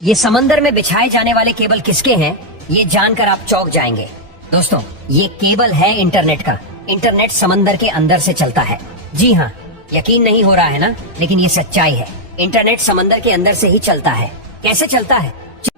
ये समंदर में बिछाए जाने वाले केबल किसके हैं, ये जानकर आप चौंक जाएंगे। दोस्तों, ये केबल है इंटरनेट का। इंटरनेट समंदर के अंदर से चलता है। जी हाँ, यकीन नहीं हो रहा है ना, लेकिन ये सच्चाई है। इंटरनेट समंदर के अंदर से ही चलता है। कैसे चलता है?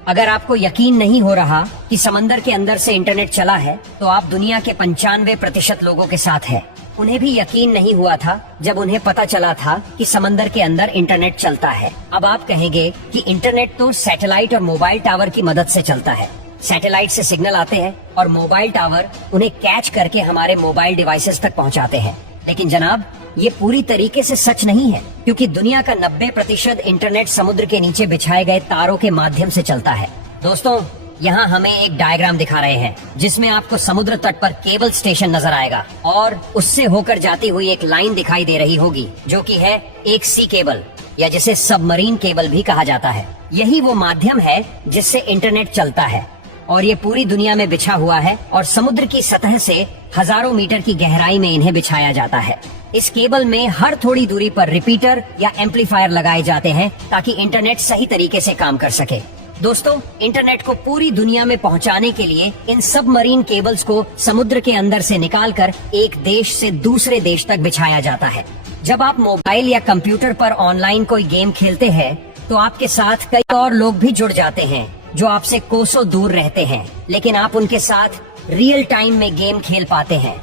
अगर आपको यकीन नहीं हो रहा कि समंदर के अंदर से इंटरनेट चला है, तो आप दुनिया के 95% लोगों के साथ है। उन्हें भी यकीन नहीं हुआ था जब उन्हें पता चला था कि समंदर के अंदर इंटरनेट चलता है। अब आप कहेंगे कि इंटरनेट तो सैटेलाइट और मोबाइल टावर की मदद से चलता है। सैटेलाइट से सिग्नल आते हैं और मोबाइल टावर उन्हें कैच करके हमारे मोबाइल डिवाइसेस तक पहुंचाते हैं। लेकिन जनाब, ये पूरी तरीके से सच नहीं है, क्योंकि दुनिया का 90% इंटरनेट समुद्र के नीचे बिछाए गए तारों के माध्यम से चलता है। दोस्तों, यहाँ हमें एक डायग्राम दिखा रहे हैं जिसमें आपको समुद्र तट पर केबल स्टेशन नजर आएगा और उससे होकर जाती हुई एक लाइन दिखाई दे रही होगी, जो कि है एक सी केबल, या जिसे सबमरीन केबल भी कहा जाता है। यही वो माध्यम है जिससे इंटरनेट चलता है और ये पूरी दुनिया में बिछा हुआ है और समुद्र की सतह से हजारों मीटर की गहराई में इन्हें बिछाया जाता है। इस केबल में हर थोड़ी दूरी पर रिपीटर या एम्पलीफायर लगाए जाते हैं ताकि इंटरनेट सही तरीके से काम कर सके। दोस्तों, इंटरनेट को पूरी दुनिया में पहुंचाने के लिए इन सबमरीन केबल्स को समुद्र के अंदर से निकालकर एक देश से दूसरे देश तक बिछाया जाता है। जब आप मोबाइल या कंप्यूटर पर ऑनलाइन कोई गेम खेलते हैं, तो आपके साथ कई और लोग भी जुड़ जाते हैं जो आपसे कोसों दूर रहते हैं, लेकिन आप उनके साथ रियल टाइम में गेम खेल पाते हैं।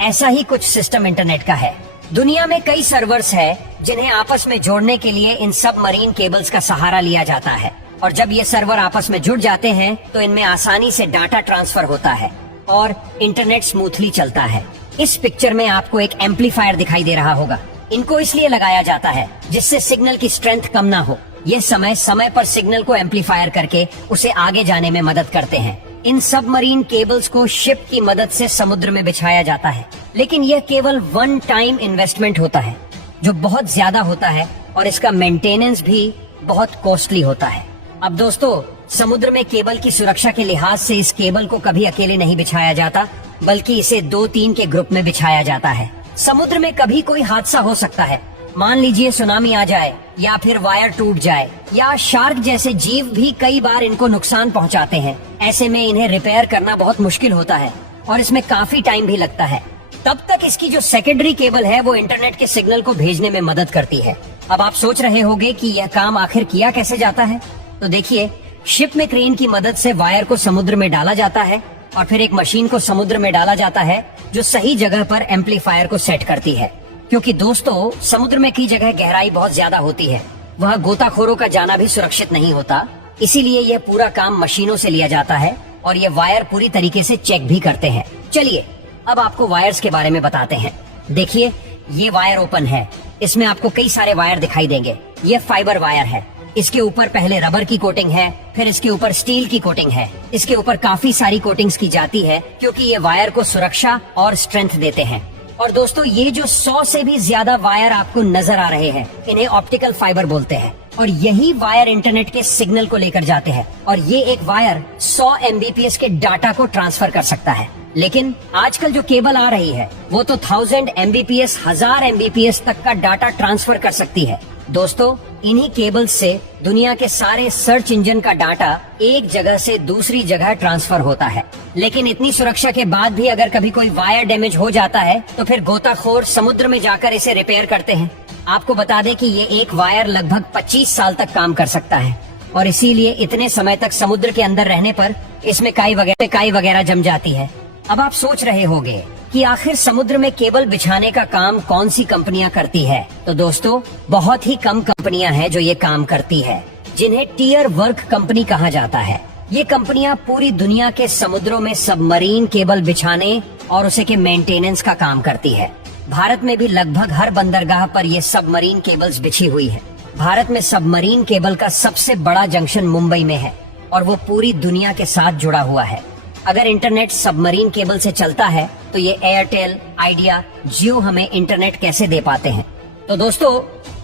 ऐसा ही कुछ सिस्टम इंटरनेट का है। दुनिया में कई सर्वर्स है जिन्हें आपस में जोड़ने के लिए इन सबमरीन केबल्स का सहारा लिया जाता है, और जब ये सर्वर आपस में जुड़ जाते हैं तो इनमें आसानी से डाटा ट्रांसफर होता है और इंटरनेट स्मूथली चलता है। इस पिक्चर में आपको एक एम्पलीफायर दिखाई दे रहा होगा। इनको इसलिए लगाया जाता है जिससे सिग्नल की स्ट्रेंथ कम ना हो। ये समय समय पर सिग्नल को एम्पलीफायर करके उसे आगे जाने में मदद करते हैं। इन सबमरीन केबल्स को शिप की मदद से समुद्र में बिछाया जाता है, लेकिन यह केवल वन टाइम इन्वेस्टमेंट होता है जो बहुत ज्यादा होता है और इसका मेंटेनेंस भी बहुत कॉस्टली होता है। अब दोस्तों, समुद्र में केबल की सुरक्षा के लिहाज से इस केबल को कभी अकेले नहीं बिछाया जाता, बल्कि इसे 2-3 के ग्रुप में बिछाया जाता है। समुद्र में कभी कोई हादसा हो सकता है। मान लीजिए सुनामी आ जाए, या फिर वायर टूट जाए, या शार्क जैसे जीव भी कई बार इनको नुकसान पहुंचाते हैं। ऐसे में इन्हें रिपेयर करना बहुत मुश्किल होता है और इसमें काफी टाइम भी लगता है। तब तक इसकी जो सेकेंडरी केबल है वो इंटरनेट के सिग्नल को भेजने में मदद करती है। अब आप सोच रहे होंगे कि यह काम आखिर किया कैसे जाता है। तो देखिए, शिप में क्रेन की मदद से वायर को समुद्र में डाला जाता है और फिर एक मशीन को समुद्र में डाला जाता है जो सही जगह पर एम्पलीफायर को सेट करती है। क्योंकि दोस्तों, समुद्र में की जगह गहराई बहुत ज्यादा होती है, वह गोताखोरों का जाना भी सुरक्षित नहीं होता। इसीलिए यह पूरा काम मशीनों से लिया जाता है और ये वायर पूरी तरीके से चेक भी करते हैं। चलिए, अब आपको वायर्स के बारे में बताते हैं। देखिए, ये वायर ओपन है। इसमें आपको कई सारे वायर दिखाई देंगे। ये फाइबर वायर है। इसके ऊपर पहले रबर की कोटिंग है, फिर इसके ऊपर स्टील की कोटिंग है। इसके ऊपर काफी सारी कोटिंग्स की जाती है क्योंकि ये वायर को सुरक्षा और स्ट्रेंथ देते हैं। और दोस्तों, ये जो 100 से भी ज्यादा वायर आपको नजर आ रहे हैं, इन्हें ऑप्टिकल फाइबर बोलते हैं और यही वायर इंटरनेट के सिग्नल को लेकर जाते हैं। और ये एक वायर 100 MBPS के डाटा को ट्रांसफर कर सकता है। लेकिन आजकल जो केबल आ रही है वो तो 1000 MBPS 1000 MBPS तक का डाटा ट्रांसफर कर सकती है। दोस्तों, इन्हीं केबल्स से दुनिया के सारे सर्च इंजन का डाटा एक जगह से दूसरी जगह ट्रांसफर होता है। लेकिन इतनी सुरक्षा के बाद भी अगर कभी कोई वायर डैमेज हो जाता है तो फिर गोताखोर समुद्र में जाकर इसे रिपेयर करते हैं। आपको बता दें कि ये एक वायर लगभग 25 साल तक काम कर सकता है और इसीलिए इतने समय तक समुद्र के अंदर रहने पर इसमें काई वगैरह जम जाती है। अब आप सोच रहे होंगे कि आखिर समुद्र में केबल बिछाने का काम कौन सी कंपनियां करती है। तो दोस्तों, बहुत ही कम कंपनियां हैं जो ये काम करती है, जिन्हें टियर वर्क कंपनी कहा जाता है। ये कंपनियां पूरी दुनिया के समुद्रों में सबमरीन केबल बिछाने और उसे के मेंटेनेंस का काम करती है। भारत में भी लगभग हर बंदरगाह पर ये सबमरीन केबल्स बिछी हुई है। भारत में सबमरीन केबल का सबसे बड़ा जंक्शन मुंबई में है और वो पूरी दुनिया के साथ जुड़ा हुआ है। अगर इंटरनेट सबमरीन केबल से चलता है तो ये एयरटेल, आइडिया, जियो हमें इंटरनेट कैसे दे पाते हैं। तो दोस्तों,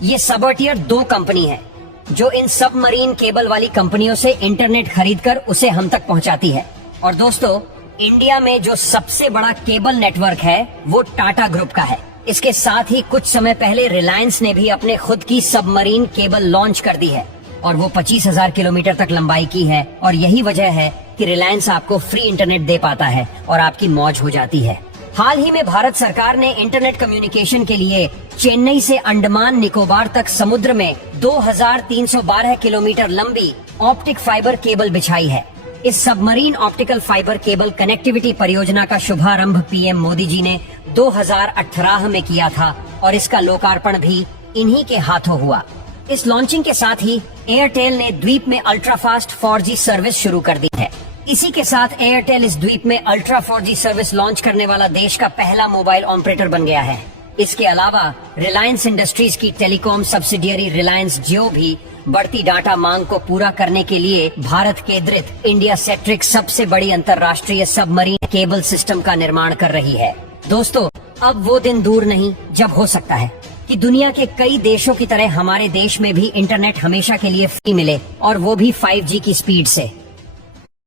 ये सबर्टियर 2 कंपनी है जो इन सबमरीन केबल वाली कंपनियों से इंटरनेट खरीदकर उसे हम तक पहुंचाती है। और दोस्तों, इंडिया में जो सबसे बड़ा केबल नेटवर्क है वो टाटा ग्रुप का है। इसके साथ ही कुछ समय पहले रिलायंस ने भी अपने खुद की सबमरीन केबल लॉन्च कर दी है और वो 25,000 किलोमीटर तक लंबाई की है। और यही वजह है कि रिलायंस आपको फ्री इंटरनेट दे पाता है और आपकी मौज हो जाती है। हाल ही में भारत सरकार ने इंटरनेट कम्युनिकेशन के लिए चेन्नई से अंडमान निकोबार तक समुद्र में 2312 किलोमीटर लंबी ऑप्टिक फाइबर केबल बिछाई है। इस submarine optical fibre cable connectivity परियोजना का शुभारंभ पीएम मोदी जी ने 2018 में किया था और इसका लोकार्पण भी इन्हीं के हाथों हुआ। इस लॉन्चिंग के साथ ही एयरटेल ने द्वीप में अल्ट्रा फास्ट 4G सर्विस शुरू कर दी है। इसी के साथ एयरटेल इस द्वीप में अल्ट्रा 4G सर्विस लॉन्च करने वाला देश का पहला मोबाइल ऑपरेटर बन गया है। इसके अलावा रिलायंस इंडस्ट्रीज की टेलीकॉम सब्सिडियरी रिलायंस जियो भी बढ़ती डाटा मांग को पूरा करने के लिए भारत केंद्रित इंडिया सेट्रिक सबसे बड़ी अंतर्राष्ट्रीय सबमरीन केबल सिस्टम का निर्माण कर रही है। दोस्तों, अब वो दिन दूर नहीं जब हो सकता है कि दुनिया के कई देशों की तरह हमारे देश में भी इंटरनेट हमेशा के लिए फ्री मिले और वो भी 5G की स्पीड से।